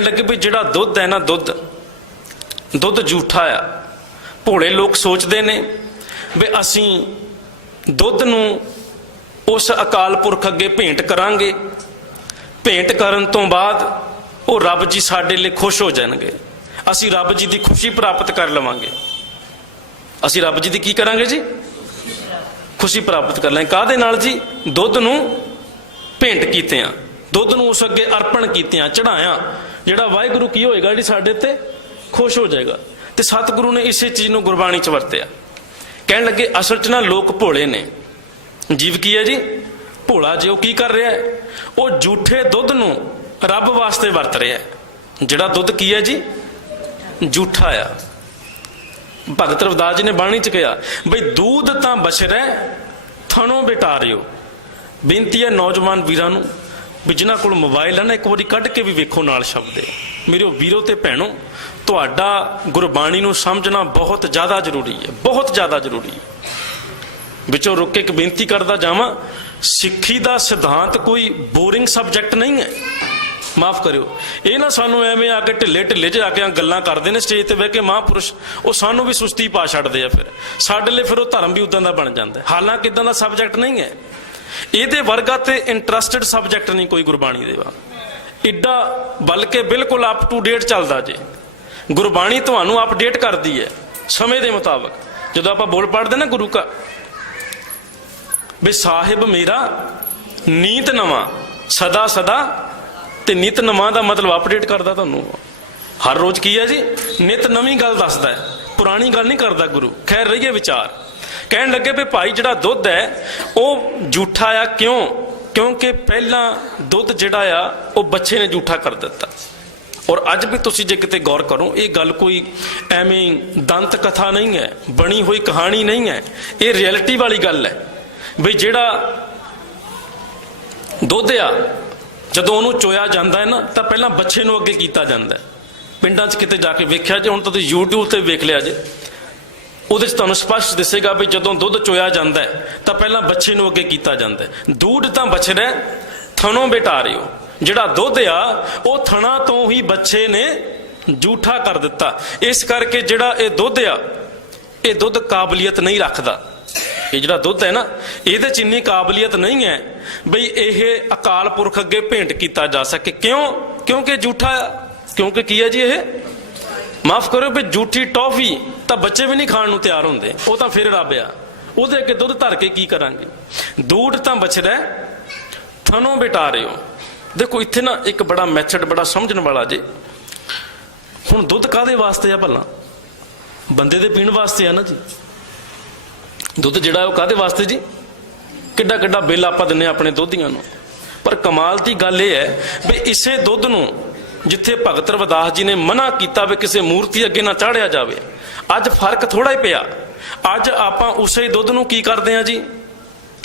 ਲੱਗੇ ਵੀ ਜਿਹੜਾ ਦੁੱਧ ਹੈ ਨਾ, ਦੁੱਧ ਦੁੱਧ ਝੂਠਾ ਆ। ਭੋਲੇ ਲੋਕ ਸੋਚਦੇ ਨੇ ਵੀ ਅਸੀਂ ਦੁੱਧ ਨੂੰ ਉਸ ਅਕਾਲ ਪੁਰਖ ਅੱਗੇ ਭੇਂਟ ਕਰਾਂਗੇ। ਭੇਂਟ ਕਰਨ ਤੋਂ ਬਾਅਦ ਉਹ ਰੱਬ ਜੀ ਸਾਡੇ ਲਈ ਖੁਸ਼ ਹੋ ਜਾਣਗੇ। ਅਸੀਂ ਰੱਬ ਜੀ ਦੀ ਖੁਸ਼ੀ ਪ੍ਰਾਪਤ ਕਰ ਲਵਾਂਗੇ। ਅਸੀਂ ਰੱਬ ਜੀ ਦੀ ਕੀ ਕਰਾਂਗੇ ਜੀ? ਖੁਸ਼ੀ ਪ੍ਰਾਪਤ ਕਰ ਲਾਂਗੇ ਕਾਹਦੇ ਨਾਲ ਜੀ? ਦੁੱਧ ਨੂੰ ਭੇਂਟ ਕੀਤੇ ਆ। ਦੁੱਧ ਨੂੰ ਉਸ ਅੱਗੇ ਅਰਪਣ ਕੀਤੇ ਆ ਚੜਾਇਆ ਜਿਹੜਾ ਵਾਹਿਗੁਰੂ ਕੀ ਹੋਏਗਾ, ਜਿਹੜੀ ਸਾਡੇ ਤੇ ਖੁਸ਼ ਹੋ ਜਾਏਗਾ। ਤੇ ਸਤਿਗੁਰੂ ਨੇ ਇਸੇ ਚੀਜ਼ ਨੂੰ ਗੁਰਬਾਣੀ ਚ ਵਰਤਿਆ। ਕਹਿਣ ਲੱਗੇ, ਅਸਲ ਚ ਨਾ ਲੋਕ ਭੋਲੇ ਨੇ। ਜੀਵ ਕੀ ਹੈ ਜੀ? ਭੋਲਾ ਜੇ ਉਹ ਕੀ ਕਰ ਰਿਹਾ ਹੈ? ਉਹ ਝੂਠੇ ਦੁੱਧ ਨੂੰ ਰੱਬ ਵਾਸਤੇ ਵਰਤ ਰਿਹਾ ਹੈ। ਜਿਹੜਾ ਦੁੱਧ ਕੀ ਹੈ ਜੀ? ਝੂਠਾ ਆ। ਭਗਤ ਰਵਿਦਾਸ ਜੀ ਨੇ ਬਾਣੀ ਚ ਕਿਹਾ, ਬਈ ਦੂਧ ਤਾਂ ਬਛਰੈ ਥਣੋਂ ਬਿਟਾਰਿਓ ਬੇਨਤੀ ਹੈ ਨੌਜਵਾਨ ਵੀਰਾਂ ਨੂੰ ਵੀ ਜਿਨ੍ਹਾਂ ਕੋਲ ਮੋਬਾਈਲ ਹੈ ਨਾ, ਇੱਕ ਵਾਰੀ ਕੱਢ ਕੇ ਵੀ ਵੇਖੋ ਨਾਲ ਸ਼ਬਦ ਹੈ ਮੇਰੇ ਵੀਰੋ ਤੇ ਭੈਣੋ, ਤੁਹਾਡਾ ਗੁਰਬਾਣੀ ਨੂੰ ਸਮਝਣਾ ਬਹੁਤ ਜ਼ਿਆਦਾ ਜ਼ਰੂਰੀ ਹੈ, ਬਹੁਤ ਜ਼ਿਆਦਾ ਜ਼ਰੂਰੀ ਹੈ। ਵਿੱਚੋਂ ਰੁੱਕ ਕੇ ਇੱਕ ਬੇਨਤੀ ਕਰਦਾ ਜਾਵਾਂ, ਸਿੱਖੀ ਦਾ ਸਿਧਾਂਤ ਕੋਈ ਬੋਰਿੰਗ ਸਬਜੈਕਟ ਨਹੀਂ ਹੈ। ਮਾਫ ਕਰਿਓ। ਇਹ ਨਾ ਸਾਨੂੰ ਐਵੇਂ ਆ ਕੇ ਢਿੱਲੇ ਢਿੱਲੇ ਜਿਹੇ ਆ ਕੇ ਗੱਲਾਂ ਕਰਦੇ ਨੇ, ਸਟੇਜ ਤੇ ਬਹਿ ਕੇ ਮਹਾਂਪੁਰਸ਼, ਉਹ ਸਾਨੂੰ ਵੀ ਸੁਸਤੀ ਪਾ ਛੱਡਦੇ ਆ ਫਿਰ। ਸਾਡੇ ਲਈ ਫਿਰ ਉਹ ਧਰਮ ਵੀ ਉਦਾਂ ਦਾ ਬਣ ਜਾਂਦਾ ਹਾਲਾਂਕਿ ਇਦਾਂ ਦਾ ਸਬਜੈਕਟ ਨਹੀਂ ਹੈ। ਇਹਦੇ ਵਰਗਾ ਤੇ ਇੰਟਰਸਟਿਡ ਸਬਜੈਕਟ ਨਹੀਂ ਕੋਈ ਗੁਰਬਾਣੀ ਦੇ ਵਾ। ਇੱਡਾ ਬਲਕਿ ਬਿਲਕੁਲ ਅਪ ਟੂ ਡੇਟ ਚੱਲਦਾ ਜੇ। ਗੁਰਬਾਣੀ ਤੁਹਾਨੂੰ ਅਪਡੇਟ ਕਰਦੀ ਹੈ, ਸਮੇਂ ਦੇ ਮੁਤਾਬਕ। ਜਦੋਂ ਆਪਾਂ ਬੋਲ ਪੜਦੇ ਨਾ ਗੁਰੂ ਕਾ ਵੀ ਸਾਹਿਬ ਮੇਰਾ ਨੀਤ ਨਵਾਂ, ਸਦਾ ਸਦਾ ਤੇ ਨਿਤ ਨਵਾਂ ਦਾ ਮਤਲਬ ਅਪਡੇਟ ਕਰਦਾ ਤੁਹਾਨੂੰ। ਹਰ ਰੋਜ਼ ਕੀ ਹੈ ਜੀ? ਨਿਤ ਨਵੀਂ ਗੱਲ ਦੱਸਦਾ ਹੈ, ਪੁਰਾਣੀ ਗੱਲ ਨਹੀਂ ਕਰਦਾ ਗੁਰੂ। ਖੈਰ, ਰਹੀਏ ਵਿਚਾਰ। ਕਹਿਣ ਲੱਗੇ ਵੀ ਭਾਈ ਜਿਹੜਾ ਦੁੱਧ ਹੈ, ਉਹ ਝੂਠਾ ਆ ਕਿਉਂ? ਕਿਉਂਕਿ ਪਹਿਲਾਂ ਦੁੱਧ ਜਿਹੜਾ ਆ, ਉਹ ਬੱਚੇ ਨੇ ਝੂਠਾ ਕਰ ਦਿੱਤਾ। ਔਰ ਅੱਜ ਵੀ ਤੁਸੀਂ ਜੇ ਕਿਤੇ ਗੌਰ ਕਰੋ, ਇਹ ਗੱਲ ਕੋਈ ਐਵੇਂ ਦੰਤ ਕਥਾ ਨਹੀਂ ਹੈ, ਬਣੀ ਹੋਈ ਕਹਾਣੀ ਨਹੀਂ ਹੈ। ਇਹ ਰਿਐਲਿਟੀ ਵਾਲੀ ਗੱਲ ਹੈ ਵੀ ਜਿਹੜਾ ਦੁੱਧ ਆ, ਜਦੋਂ ਉਹਨੂੰ ਚੋਇਆ ਜਾਂਦਾ ਹੈ ਨਾ, ਤਾਂ ਪਹਿਲਾਂ ਬੱਚੇ ਨੂੰ ਅੱਗੇ ਕੀਤਾ ਜਾਂਦਾ ਹੈ। ਪਿੰਡਾਂ 'ਚ ਕਿਤੇ ਜਾ ਕੇ ਵੇਖਿਆ ਜੇ, ਹੁਣ ਤਾਂ ਤੁਸੀਂ YouTube ਤੇ ਵੇਖ ਲਿਆ ਜੇ। ਉਹਦੇ 'ਚ ਤੁਹਾਨੂੰ ਸਪਸ਼ਟ ਦਿਸੇਗਾ ਵੀ ਜਦੋਂ ਦੁੱਧ ਚੋਇਆ ਜਾਂਦਾ ਹੈ, ਤਾਂ ਪਹਿਲਾਂ ਬੱਚੇ ਨੂੰ ਅੱਗੇ ਕੀਤਾ ਜਾਂਦਾ ਹੈ। ਦੂਧ ਤਾਂ ਬਛੜਾ ਥਣੋਂ ਬਿਟਾ ਰਿਓ ਜਿਹੜਾ ਦੁੱਧ ਆ, ਉਹ ਥਣਾ ਤੋਂ ਹੀ ਬੱਚੇ ਨੇ ਝੂਠਾ ਕਰ ਦਿੱਤਾ। ਇਸ ਕਰਕੇ ਜਿਹੜਾ ਇਹ ਦੁੱਧ ਆ, ਇਹ ਦੁੱਧ ਕਾਬਲੀਅਤ ਨਹੀਂ ਰੱਖਦਾ। ਇਹ ਜਿਹੜਾ ਦੁੱਧ ਹੈ ਨਾ, ਇਹਦੇ ਚ ਇੰਨੀ ਕਾਬਲੀਅਤ ਨਹੀਂ ਹੈ ਬਈ ਇਹ ਅਕਾਲ ਪੁਰਖ ਅੱਗੇ ਭੇਂਟ ਕੀਤਾ ਜਾ ਸਕੇ। ਕਿਉਂ? ਕਿਉਂਕਿ ਝੂਠਾ ਕਿਉਂਕਿ ਕੀ ਹੈ ਜੀ ਇਹ? ਮਾਫ ਕਰੋ ਵੀ ਝੂਠੀ ਟੌਫੀ ਤਾਂ ਬੱਚੇ ਵੀ ਨਹੀਂ ਖਾਣ ਨੂੰ ਤਿਆਰ ਹੁੰਦੇ। ਉਹ ਤਾਂ ਫਿਰ ਰੱਬ ਆ। ਉਹਦੇ ਅੱਗੇ ਦੁੱਧ ਧਰ ਕੇ ਕੀ ਕਰਾਂਗੇ? ਦੂੜ ਤਾਂ ਬਚਦਾ ਥਨੋਂ ਬਿਟਾ ਰਹੇ ਹੋ। ਦੇਖੋ, ਇੱਥੇ ਨਾ ਇੱਕ ਬੜਾ ਮੈਥਡ ਬੜਾ ਸਮਝਣ ਵਾਲਾ ਜੇ। ਹੁਣ ਦੁੱਧ ਕਾਦੇ ਵਾਸਤੇ ਆ ਭਲਾ? ਬੰਦੇ ਦੇ ਪੀਣ ਵਾਸਤੇ ਆ ਨਾ ਜੀ। ਦੁੱਧ ਜਿਹੜਾ ਉਹ ਕਾਦੇ ਵਾਸਤੇ ਜੀ? ਕਿੱਡਾ ਕਿੱਡਾ ਬਿੱਲ ਆਪਾਂ ਦਿੰਨੇ ਆ ਆਪਣੇ ਦੋਧੀਆਂ ਨੂੰ। ਪਰ ਕਮਾਲ ਦੀ ਗੱਲ ਇਹ ਹੈ ਵੀ ਇਸੇ ਦੁੱਧ ਨੂੰ ਜਿੱਥੇ ਭਗਤ ਰਵਿਦਾਸ ਜੀ ਨੇ ਮਨਾ ਕੀਤਾ ਵੀ ਕਿਸੇ ਮੂਰਤੀ ਅੱਗੇ ਨਾ ਚਾੜਿਆ ਜਾਵੇ। ਅੱਜ ਫ਼ਰਕ ਥੋੜਾ ਹੀ ਪਿਆ। ਅੱਜ ਆਪਾਂ ਉਸੇ ਦੁੱਧ ਨੂੰ ਕੀ ਕਰਦੇ ਆ ਜੀ?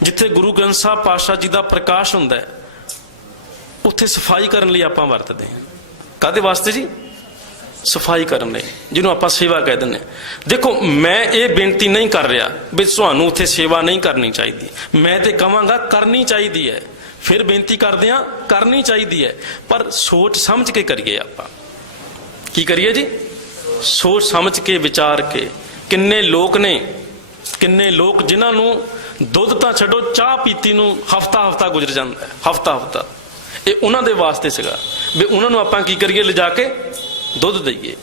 ਜਿੱਥੇ ਗੁਰੂ ਗ੍ਰੰਥ ਸਾਹਿਬ ਪਾਤਸ਼ਾਹ ਜੀ ਦਾ ਪ੍ਰਕਾਸ਼ ਹੁੰਦਾ ਹੈ, ਉੱਥੇ ਸਫ਼ਾਈ ਕਰਨ ਲਈ ਆਪਾਂ ਵਰਤਦੇ ਹਾਂ। ਕਾਦੇ ਵਾਸਤੇ ਜੀ? ਸਫ਼ਾਈ ਕਰਨ ਲਈ, ਜਿਹਨੂੰ ਆਪਾਂ ਸੇਵਾ ਕਹਿ ਦਿੰਦੇ ਹਾਂ। ਦੇਖੋ, ਮੈਂ ਇਹ ਬੇਨਤੀ ਨਹੀਂ ਕਰ ਰਿਹਾ ਵੀ ਤੁਹਾਨੂੰ ਉੱਥੇ ਸੇਵਾ ਨਹੀਂ ਕਰਨੀ ਚਾਹੀਦੀ। ਮੈਂ ਤੇ ਕਹਾਂਗਾ ਕਰਨੀ ਚਾਹੀਦੀ ਹੈ। ਫਿਰ ਬੇਨਤੀ ਕਰਦੇ ਹਾਂ, ਕਰਨੀ ਚਾਹੀਦੀ ਹੈ। ਪਰ ਸੋਚ ਸਮਝ ਕੇ ਕਰੀਏ ਆਪਾਂ। ਕੀ ਕਰੀਏ ਜੀ? ਸੋਚ ਸਮਝ ਕੇ, ਵਿਚਾਰ ਕੇ, ਕਿੰਨੇ ਲੋਕ ਨੇ, ਕਿੰਨੇ ਲੋਕ ਜਿਨ੍ਹਾਂ ਨੂੰ ਦੁੱਧ ਤਾਂ ਛੱਡੋ, ਚਾਹ ਪੀਤੀ ਨੂੰ ਹਫਤਾ ਹਫਤਾ ਗੁਜ਼ਰ ਜਾਂਦਾ ਹੈ, ਹਫਤਾ ਹਫਤਾ। ਇਹ ਉਹਨਾਂ ਦੇ ਵਾਸਤੇ ਸੀਗਾ। ਵੀ ਉਹਨਾਂ ਨੂੰ ਆਪਾਂ ਕੀ ਕਰੀਏ, ਲਿਜਾ ਕੇ ਦੁੱਧ ਦਈਏ।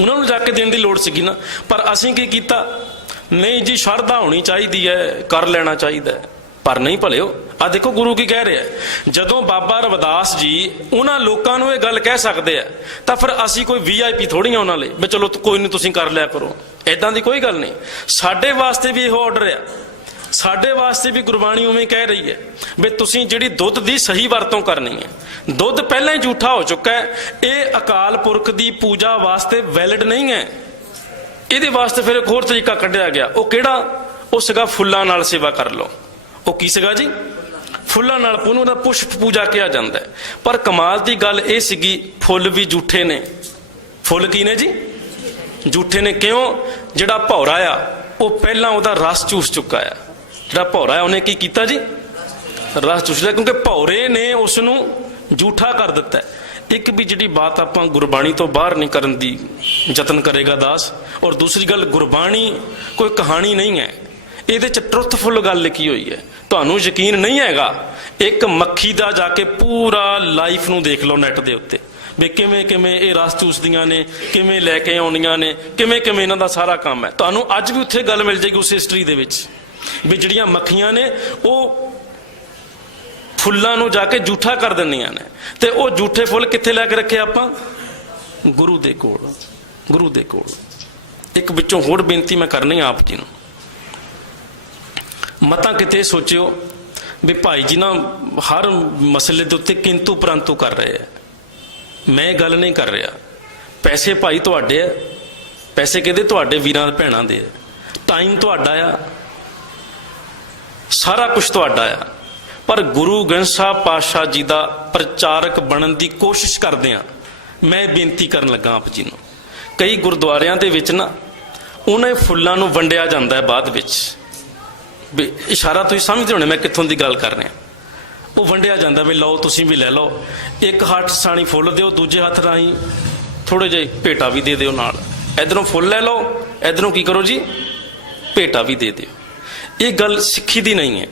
ਉਹਨਾਂ ਨੂੰ ਜਾ ਕੇ ਦੇਣ ਦੀ ਲੋੜ ਸੀਗੀ ਨਾ। ਪਰ ਅਸੀਂ ਕੀ ਕੀਤਾ? ਨਹੀਂ ਜੀ, ਸ਼ਰਧਾ ਹੋਣੀ ਚਾਹੀਦੀ ਹੈ, ਕਰ ਲੈਣਾ ਚਾਹੀਦਾ ਪਰ ਨਹੀਂ ਭਲਿਓ ਆ ਦੇਖੋ ਗੁਰੂ ਕੀ ਕਹਿ ਰਿਹਾ ਜਦੋਂ ਬਾਬਾ ਰਵਿਦਾਸ ਜੀ ਉਹਨਾਂ ਲੋਕਾਂ ਨੂੰ ਇਹ ਗੱਲ ਕਹਿ ਸਕਦੇ ਆ, ਤਾਂ ਫਿਰ ਅਸੀਂ ਕੋਈ ਵੀਆਈਪੀ ਥੋੜੀਆਂ ਉਹਨਾਂ ਲਈ, ਵੀ ਚਲੋ ਕੋਈ ਨਹੀਂ ਤੁਸੀਂ ਕਰ ਲਿਆ ਕਰੋ। ਐਦਾਂ ਦੀ ਕੋਈ ਗੱਲ ਨਹੀਂ। ਸਾਡੇ ਵਾਸਤੇ ਵੀ ਇਹੋ ਆਰਡਰ ਆ। ਸਾਡੇ ਵਾਸਤੇ ਵੀ ਗੁਰਬਾਣੀ ਉਵੇਂ ਕਹਿ ਰਹੀ ਹੈ, ਵੀ ਤੁਸੀਂ ਜਿਹੜੀ ਦੁੱਧ ਦੀ ਸਹੀ ਵਰਤੋਂ ਕਰਨੀ ਹੈ, ਦੁੱਧ ਪਹਿਲਾਂ ਹੀ ਝੂਠਾ ਹੋ ਚੁੱਕਾ ਹੈ, ਇਹ ਅਕਾਲ ਪੁਰਖ ਦੀ ਪੂਜਾ ਵਾਸਤੇ ਵੈਲਿਡ ਨਹੀਂ ਹੈ। ਇਹਦੇ ਵਾਸਤੇ ਫਿਰ ਇੱਕ ਹੋਰ ਤਰੀਕਾ ਕੱਢਿਆ ਗਿਆ। ਉਹ ਕਿਹੜਾ? ਉਹ ਸੀਗਾ ਫੁੱਲਾਂ ਨਾਲ ਸੇਵਾ ਕਰ ਲਓ। ਉਹ ਕੀ ਸੀਗਾ ਜੀ? ਫੁੱਲਾਂ ਨਾਲ ਉਹਨੂੰ ਦਾ ਪੁਸ਼ਪ ਪੂਜਾ ਕਿਹਾ ਜਾਂਦਾ ਹੈ। ਪਰ ਕਮਾਲ ਦੀ ਗੱਲ ਇਹ ਸੀਗੀ, ਫੁੱਲ ਵੀ ਝੂਠੇ ਨੇ। ਫੁੱਲ ਕੀ ਨੇ ਜੀ? ਝੂਠੇ ਨੇ। ਕਿਉਂ? ਜਿਹੜਾ ਭੌਰਾ ਆ, ਉਹ ਪਹਿਲਾਂ ਉਹਦਾ ਰਸ ਚੂਸ ਚੁੱਕਾ ਆ। ਜਿਹੜਾ ਭੌਰਾ ਆ, ਉਹਨੇ ਕੀ ਕੀਤਾ ਜੀ? ਰਸ ਚੂਸ ਲਿਆ, ਕਿਉਂਕਿ ਭੌਰੇ ਨੇ ਉਸ ਨੂੰ ਝੂਠਾ ਕਰ ਦਿੱਤਾ ਇੱਕ ਵੀ ਜਿਹੜੀ ਬਾਤ ਆਪਾਂ ਗੁਰਬਾਣੀ ਤੋਂ ਬਾਹਰ ਨਹੀਂ ਕਰਨ ਦੀ ਯਤਨ ਕਰੇਗਾ ਦਾਸ, ਔਰ ਦੂਸਰੀ ਗੱਲ, ਗੁਰਬਾਣੀ ਕੋਈ ਕਹਾਣੀ ਨਹੀਂ ਹੈ। ਇਹਦੇ ਚ ਟਰੁੱਥਫੁੱਲ ਗੱਲ ਲਿਖੀ ਹੋਈ ਹੈ। ਤੁਹਾਨੂੰ ਯਕੀਨ ਨਹੀਂ ਹੈਗਾ, ਇੱਕ ਮੱਖੀ ਦਾ ਜਾ ਕੇ ਪੂਰਾ ਲਾਈਫ ਨੂੰ ਦੇਖ ਲਓ ਨੈਟ ਦੇ ਉੱਤੇ। ਵੀ ਕਿਵੇਂ ਕਿਵੇਂ ਇਹ ਰਸ ਚੂਸਦੀਆਂ ਨੇ, ਕਿਵੇਂ ਲੈ ਕੇ ਆਉਂਦੀਆਂ ਨੇ, ਕਿਵੇਂ ਕਿਵੇਂ ਇਹਨਾਂ ਦਾ ਸਾਰਾ ਕੰਮ ਹੈ। ਤੁਹਾਨੂੰ ਅੱਜ ਵੀ ਉੱਥੇ ਗੱਲ ਮਿਲ ਜਾਏਗੀ ਉਸ ਹਿਸਟਰੀ ਦੇ ਵਿੱਚ। ਵੀ ਜਿਹੜੀਆਂ ਮੱਖੀਆਂ ਨੇ, ਉਹ ਫੁੱਲਾਂ ਨੂੰ ਜਾ ਕੇ ਝੂਠਾ ਕਰ ਦਿੰਦੀਆਂ ਨੇ। ਤੇ ਉਹ ਝੂਠੇ ਫੁੱਲ ਕਿੱਥੇ ਲੈ ਕੇ ਰੱਖੇ ਆਪਾਂ? ਗੁਰੂ ਦੇ ਕੋਲ। ਗੁਰੂ ਦੇ ਕੋਲ। ਇੱਕ ਵਿੱਚੋਂ ਹੋਰ ਬੇਨਤੀ ਮੈਂ ਕਰਨੀ ਆ ਆਪ ਜੀ ਨੂੰ। ਮਤਾਂ ਕਿਤੇ ਸੋਚਿਓ ਵੀ ਭਾਈ ਜੀ ਨਾ ਹਰ ਮਸਲੇ ਦੇ ਉੱਤੇ ਕਿੰਤੂ ਪਰੰਤੂ ਕਰ ਰਹੇ ਆ। ਮੈਂ ਗੱਲ ਨਹੀਂ ਕਰ ਰਿਹਾ। ਪੈਸੇ ਭਾਈ ਤੁਹਾਡੇ ਆ। ਪੈਸੇ ਕਿਹਦੇ? ਤੁਹਾਡੇ ਵੀਰਾਂ ਭੈਣਾਂ ਦੇ ਆ। ਟਾਈਮ ਤੁਹਾਡਾ ਆ। ਸਾਰਾ ਕੁਝ ਤੁਹਾਡਾ ਆ। ਪਰ ਗੁਰੂ ਗ੍ਰੰਥ ਸਾਹਿਬ ਪਾਤਸ਼ਾਹ ਜੀ ਦਾ ਪ੍ਰਚਾਰਕ ਬਣਨ ਦੀ ਕੋਸ਼ਿਸ਼ ਕਰਦੇ ਆ। ਮੈਂ ਬੇਨਤੀ ਕਰਨ ਲੱਗਾ ਆਪ ਜੀ ਨੂੰ। ਕਈ ਗੁਰਦੁਆਰਿਆਂ ਦੇ ਵਿੱਚ ਨਾ, ਉਹਨੇ ਫੁੱਲਾਂ ਨੂੰ ਵੰਡਿਆ ਜਾਂਦਾ ਹੈ ਬਾਅਦ ਵਿੱਚ। ਵੀ ਇਸ਼ਾਰਾ ਤੁਸੀਂ ਸਮਝਦੇ ਹੋਣੇ ਮੈਂ ਕਿੱਥੋਂ ਦੀ ਗੱਲ ਕਰ ਰਿਹਾ ਉਹ ਵੰਡਿਆ ਜਾਂਦਾ ਵੀ ਲਓ, ਤੁਸੀਂ ਵੀ ਲੈ ਲਓ। ਇੱਕ ਹੱਥ ਸਾਣੀ ਫੁੱਲ ਦਿਓ, ਦੂਜੇ ਹੱਥ ਰਾਹੀਂ ਥੋੜੇ ਜਿਹੇ ਭੇਟਾ ਵੀ ਦੇ ਦਿਓ ਨਾਲ। ਇਧਰੋਂ ਫੁੱਲ ਲੈ ਲਓ, ਇਧਰੋਂ ਕੀ ਕਰੋ ਜੀ? ਭੇਟਾ ਵੀ ਦੇ ਦਿਓ। ਇਹ ਗੱਲ ਸਿੱਖੀ ਦੀ ਨਹੀਂ ਹੈ।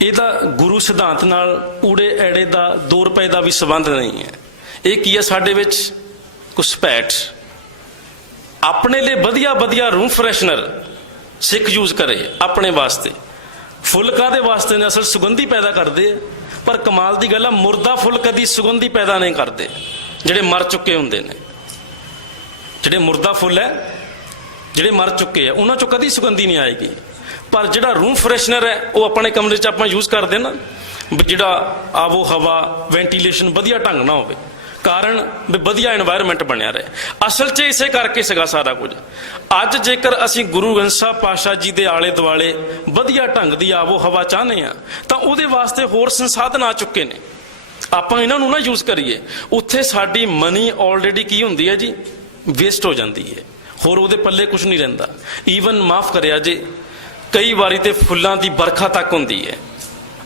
ਇਹਦਾ ਗੁਰੂ ਸਿਧਾਂਤ ਨਾਲ ਊੜੇ ਐੜੇ ਦਾ 2 ਰੁਪਏ ਦਾ ਵੀ ਸੰਬੰਧ ਨਹੀਂ ਹੈ। ਇਹ ਕੀ ਹੈ ਸਾਡੇ ਵਿੱਚ? ਕੁਸਪੈਟ ਆਪਣੇ ਲਈ ਵਧੀਆ ਵਧੀਆ ਰੂਮ ਫਰੈਸ਼ਨਰ ਸਿੱਖ ਯੂਜ਼ ਕਰੇ ਆਪਣੇ ਵਾਸਤੇ। ਫੁੱਲ ਕਾਦੇ ਵਾਸਤੇ ਨੇ? ਅਸਲ ਸੁਗੰਧੀ ਪੈਦਾ ਕਰਦੇ ਆ। ਪਰ ਕਮਾਲ ਦੀ ਗੱਲ ਆ, ਮੁਰਦਾ ਫੁੱਲ ਕਦੀ ਸੁਗੰਧੀ ਪੈਦਾ ਨਹੀਂ ਕਰਦੇ, ਜਿਹੜੇ ਮਰ ਚੁੱਕੇ ਹੁੰਦੇ ਨੇ। ਜਿਹੜੇ ਮੁਰਦਾ ਫੁੱਲ ਹੈ, ਜਿਹੜੇ ਮਰ ਚੁੱਕੇ ਆ, ਉਹਨਾਂ ਚੋਂ ਕਦੀ ਸੁਗੰਧੀ ਨਹੀਂ ਆਏਗੀ। ਪਰ ਜਿਹੜਾ ਰੂਮ ਫਰੈਸ਼ਨਰ ਹੈ, ਉਹ ਆਪਣੇ ਕਮਰੇ 'ਚ ਆਪਾਂ ਯੂਜ਼ ਕਰਦੇ ਨਾ ਵੀ ਜਿਹੜਾ ਆਵੋ ਹਵਾ ਵੈਂਟੀਲੇਸ਼ਨ ਵਧੀਆ ਢੰਗ ਨਾਲ ਹੋਵੇ। ਕਾਰਨ ਵੀ ਵਧੀਆ এনवायरमेंट ਬਣਿਆ ਰਹੇ। ਅਸਲ 'ਚ ਇਸੇ ਕਰਕੇ ਸਗਾ ਸਾਰਾ ਕੁਝ। ਅੱਜ ਜੇਕਰ ਅਸੀਂ ਗੁਰੂ ਗ੍ਰੰਥ ਸਾਹਿਬ ਪਾਸ਼ਾ ਜੀ ਦੇ ਆਲੇ ਦੁਆਲੇ ਵਧੀਆ ਢੰਗ ਦੀ ਆਵੋ ਹਵਾ ਚਾਹਨੇ ਆ ਤਾਂ ਉਹਦੇ ਵਾਸਤੇ ਹੋਰ ਸੰਸਾਧਨ ਆ ਚੁੱਕੇ ਨੇ। ਆਪਾਂ ਇਹਨਾਂ ਨੂੰ ਨਾ ਯੂਜ਼ ਕਰੀਏ। ਉੱਥੇ ਸਾਡੀ ਮਨੀ ਆਲਰੇਡੀ ਕੀ ਹੁੰਦੀ ਹੈ ਜੀ? ਵੇਸਟ ਹੋ ਜਾਂਦੀ ਹੈ। ਹੋਰ ਉਹਦੇ ਪੱਲੇ ਕੁਝ ਨਹੀਂ ਰਹਿੰਦਾ। ਈਵਨ ਮਾਫ ਕਰਿਆ ਜੇ, ਕਈ ਵਾਰੀ ਤੇ ਫੁੱਲਾਂ ਦੀ ਵਰਖਾ ਤੱਕ ਹੁੰਦੀ ਹੈ।